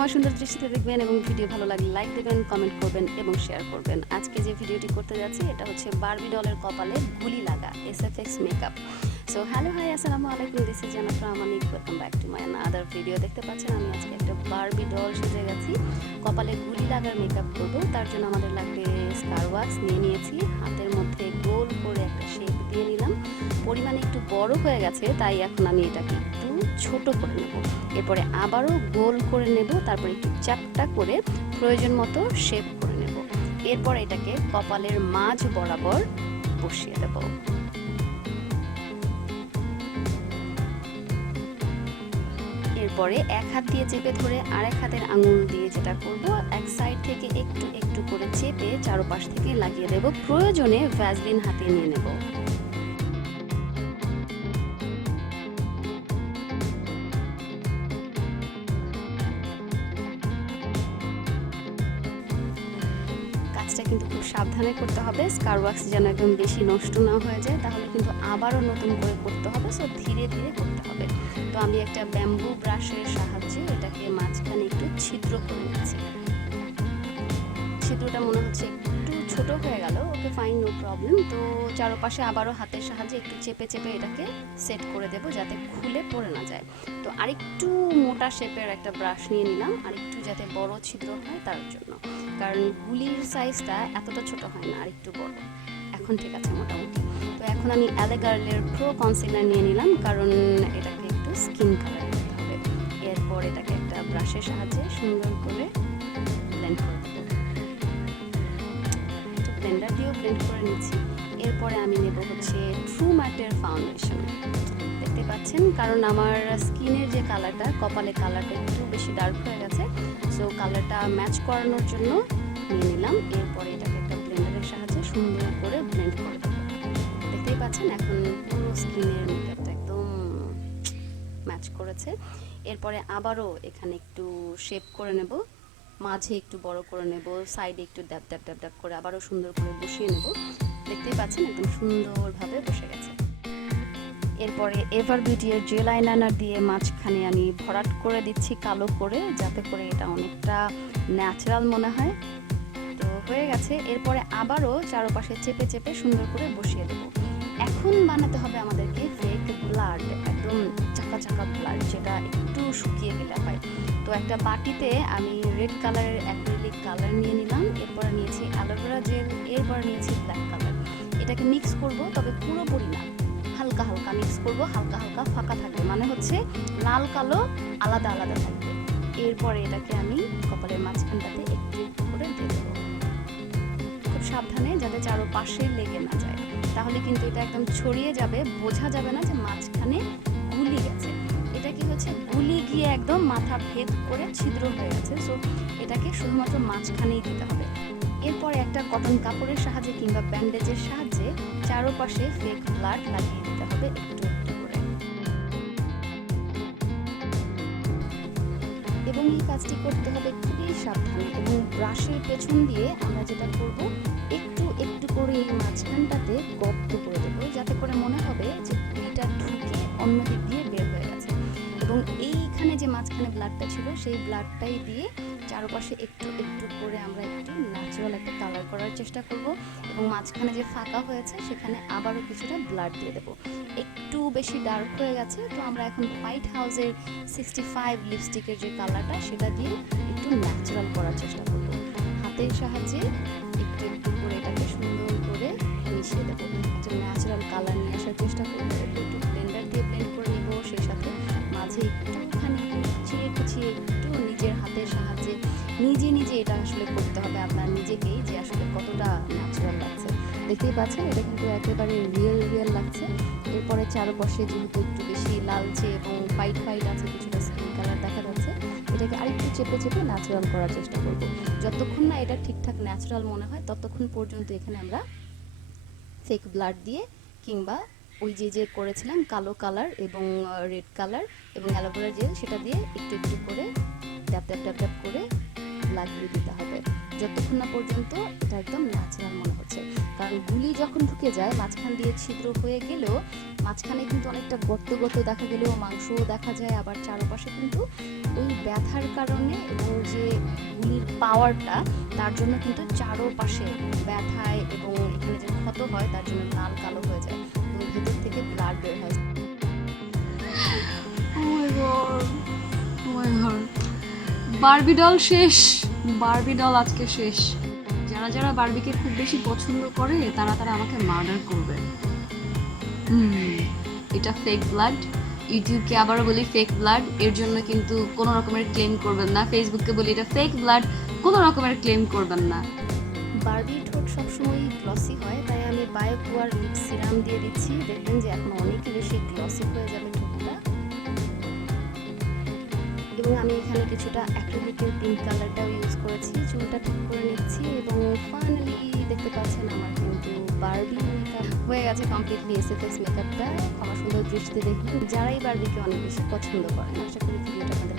ক্ষমা সুন্দর দৃষ্টিতে দেখবেন এবং ভিডিও ভালো লাগলে লাইক দেবেন, কমেন্ট করবেন এবং শেয়ার করবেন। আজকে যে ভিডিওটি করতে যাচ্ছি এটা হচ্ছে বারবি ডলের কপালে গুলি লাগা SFX makeup. So hello hi আসসালামু আলাইকুম, this is Jannat from Amanik. Welcome back to my another video. দেখতে পাচ্ছেন আমি আজকে একটা বারবি ডল সেজে গেছি, কপালে গুলি লাগার মেকআপ করব। তার জন্য আমাদের লাগবে স্কার ওয়াক্স নিয়েছি, হাতের মধ্যে গোল করে একটা শেপ দিয়ে নিলাম। পরিমাণে একটু বড় হয়ে গেছে তাই এখন আমি এটাকে একটু ছোট করে নেব। এরপরে আবারও গোল করে নেব, তারপরে একটু চ্যাপটা করে প্রয়োজন মতো শেপ করে নেব। এরপর এটাকে কপালের মাঝ বরাবর বসিয়ে দেব। এরপরে এক হাত দিয়ে চেপে ধরে আরেক হাতের আঙুল দিয়ে যেটা করব, এক সাইড থেকে একটু একটু করে চেপে চারপাশ থেকে লাগিয়ে দেব। প্রয়োজনে ভ্যাসলিন হাতে নিয়ে নেব। কাজটা কিন্তু খুব সাবধানে করতে হবে, স্কার ওয়াক্স যেন একদম বেশি নষ্ট না হয়ে যায়, তাহলে কিন্তু আবারও নতুন করে করতে হবে। সো ধীরে ধীরে করতে হবে। তো আমি একটা ব্যাম্বু ব্রাশের সাহায্যে এটাকে মাঝখানে একটু ছিদ্র করে নিচ্ছি। ছিদ্রটা মনে হচ্ছে একটু ছোট হয়ে গেল, ওকে ফাইন, নো প্রবলেম। তো চারপাশে আবারও হাতের সাহায্যে একটু চেপে চেপে এটাকে সেট করে দেব যাতে খুলে পড়ে না যায়। তো আরেকটু মোটা শেপের একটা ব্রাশ নিয়ে নিলাম, আরেকটু যাতে বড় ছিদ্র হয় তার জন্য, কারণ গুলির সাইজটা এতটা ছোট হয় না, আরেকটু বড়। এখন ঠিক আছে মোটামুটি। তো এখন আমি অ্যালে গার্লের প্রো কনসিলার নিয়ে নিলাম, কারণ এটাকে একটু স্কিন কালার করতে হবে। এরপর এটাকে একটা ব্রাশের সাহায্যে সুন্দর করে ব্লেন্ড করে দেবো। ব্লেন্ডার দিয়েও ব্লেন্ড করে নিচ্ছি। এরপরে আমি নেব হচ্ছে ট্রু ম্যাটের ফাউন্ডেশন। দেখতে পাচ্ছেন, কারণ আমার স্কিনের যে কালারটা, কপালে কালারটা একটু বেশি ডার্ক হয়ে গেছে, সো কালারটা ম্যাচ করানোর জন্য নিয়ে নিলাম। এরপরে এটাকে একটা ব্লেন্ডারের সাহায্যে সুন্দর করে ব্লেন্ড করে দেবো। দেখতেই পাচ্ছেন এখন পুরো স্কিনের মেকআপটা একদম ম্যাচ করেছে। এরপরে আবারও এখানে একটু শেপ করে নেব, মাঝে একটু বড় করে নেব, সাইডে একটু ড্যাপ ড্যাপ ড্যাপ ড্যাপ করে আবারও সুন্দর করে বসিয়ে নেব। দেখতেই পাচ্ছেন একদম সুন্দরভাবে বসে গেছে। এরপরে এভার বিউটির জেল আইলাইনার দিয়ে মাঝখানে আমি ভরাট করে দিচ্ছি কালো করে, যাতে করে এটা অনেকটা ন্যাচারাল মনে হয়। তো হয়ে গেছে। এরপরে আবারও চারপাশে চেপে চেপে সুন্দর করে বসিয়ে দেব। এখন বানাতে হবে আমাদেরকে ফেক ব্লাড, একদম চাকা চাকা ব্লাড, যেটা একটু শুকিয়ে গেলে হয়। তো একটা বাটিতে আমি রেড কালারের অ্যাক্রিলিক কালার নিয়ে নিলাম, এরপরে নিয়েছি অ্যালোভেরা জেল, এরপর নিয়েছি ব্ল্যাক কালার। এটাকে মিক্স করব, তবে পুরোপুরি না, হালকা হালকা মিক্স করব, হালকা হালকা ফাঁকা থাকবে, মানে হচ্ছে লাল কালো আলাদা আলাদা থাকবে। এরপরে এটাকে আমি কপালের মাঝখানটাতে একটু একটু করে দিয়ে দেবো, খুব সাবধানে, যাতে চারপাশে লেগে না যায়, তাহলে কিন্তু এটা একদম ছড়িয়ে যাবে, বোঝা যাবে না যে মাঝখানে গুলি গেছে। এটা কি হচ্ছে, গুলি গিয়ে একদম মাথা ভেদ করে ছিদ্র হয়ে গেছে। সো এটাকে শুধুমাত্র মাঝখানেই দিতে হবে। এরপর একটা কটন কাপড়ের সাহায্যে কিংবা ব্যান্ডেজের সাহায্যে চারপাশে ফেক ব্লাড লাগিয়ে দিতে হবে একটু একটু করে। এবং এই কাজটি করতে হবে খুবই সাবধানে, এবং ব্রাশের পেছন দিয়ে আমরা যেটা করব, একটু একটু করে এই মাঝখানটাতে গর্ত করে দেবো, যাতে করে মনে হবে যে গুলিটা ঢুকে অন্য দিক দিয়ে বের হয়ে গেছে। এবং এইখানে যে মাঝখানে ব্লাডটা ছিল, সেই ব্লাডটাই দিয়ে চারপাশে একটু একটু করে আমরা একটু ন্যাচারাল একটা কালার করার চেষ্টা করব। এবং মাঝখানে যে ফাঁকা হয়েছে সেখানে আবারও কিছুটা ব্লাড দিয়ে দেবো। একটু বেশি ডার্ক হয়ে গেছে, তো আমরা এখন হোয়াইট হাউসের 65 লিপস্টিকের যে কালারটা, সেটা দিয়ে একটু ন্যাচারাল করার চেষ্টা করব। হাতের সাহায্যে একটু একটু করে এটাকে সুন্দর করে মিশিয়ে দেবো, একটা ন্যাচারাল কালার নিয়ে আসার চেষ্টা করবো। একটু ব্লেন্ডার দিয়ে ব্লেন্ড করে নেবো, সেই সাথে মাঝে একটুখানি কুচিয়ে কুচিয়ে একটু নিজের হাতের সাহায্যে নিজে নিজে এটা আসলে করতে হবে আপনার নিজেকেই, যে আসলে কতটা ন্যাচারাল লাগছে। দেখতেই পাচ্ছেন এটা কিন্তু একেবারে রিয়েল লাগছে। এরপরে চারপাশে যেহেতু একটু বেশি লালচে এবং হোয়াইট হোয়াইট আছে, কিছুটা স্কিন কালার দেখা যাচ্ছে, এটাকে আরেকটু চেপে চেপে ন্যাচারাল করার চেষ্টা করব। যতক্ষণ না এটা ঠিকঠাক ন্যাচারাল মনে হয় ততক্ষণ পর্যন্ত এখানে আমরা ফেক ব্লাড দিয়ে কিংবা ওই যে করেছিলাম কালো কালার এবং রেড কালার এবং অ্যালোভেরা জেল, সেটা দিয়ে একটু একটু করে ড্যাপ ড্যাপ ড্যাপ ড্যাপ করে লাগিয়ে দিতে হবে। যতক্ষণ না পর্যন্ত এটা একদম ন্যাচারাল মনে হচ্ছে। কারণ গুলি যখন ঢুকে যায় মাঝখান দিয়ে ছিদ্র হয়ে গেলেও মাঝখানে কিন্তু অনেকটা গর্ত গর্ত দেখা গেলেও মাংসও দেখা যায়, আবার চারপাশে কিন্তু ওই ব্যথার কারণে এবং যে গুলির পাওয়ারটা তার জন্য কিন্তু চারপাশে ব্যথায় এবং এখানে যে ক্ষত হয় তার জন্য লাল কালো হয়ে যায় এবং ভেতর থেকে ব্লাড বের হয়। বারবি ডল শেষ, বারবি ডল আজকে শেষ। যারা যারা বারবিকে খুব বেশি পছন্দ করে তারা তারা আমাকে মার্ডার করবে। এটা ফেক ব্লাড, ইউটিউবকে আবারও বলি ফেক ব্লাড, এর জন্য কিন্তু কোনো রকমের ক্লেম করবেন না। ফেসবুককে বলি এটা ফেক ব্লাড, কোনো রকমের ক্লেম করবেন না। বারবি ঠোঁট সবসময় গ্লসি হয়, তাই আমি বায়োকুয়ার লিপ সিরাম দিয়ে দিচ্ছি। দেখবেন যে এখন অনেক বেশি গ্লসি হয়ে যাবে ঠোঁটটা। এবং আমি এখানে কিছুটা অ্যাক্রিলিকের পিঙ্ক কালারটাও ইউজ করেছি, চুলটা ঠিক করে নিচ্ছি এবং ফাইনালি দেখতে পাচ্ছেন আমার কিন্তু বারবি মেকআপ হয়ে গেছে কমপ্লিটলি। SFX মেকআপটা ক্ষমা সুন্দর দৃষ্টিতে দেখুন। যারাই বারবিকে অনেক বেশি পছন্দ করেন, আশা করি ভিডিওটা আপনাদের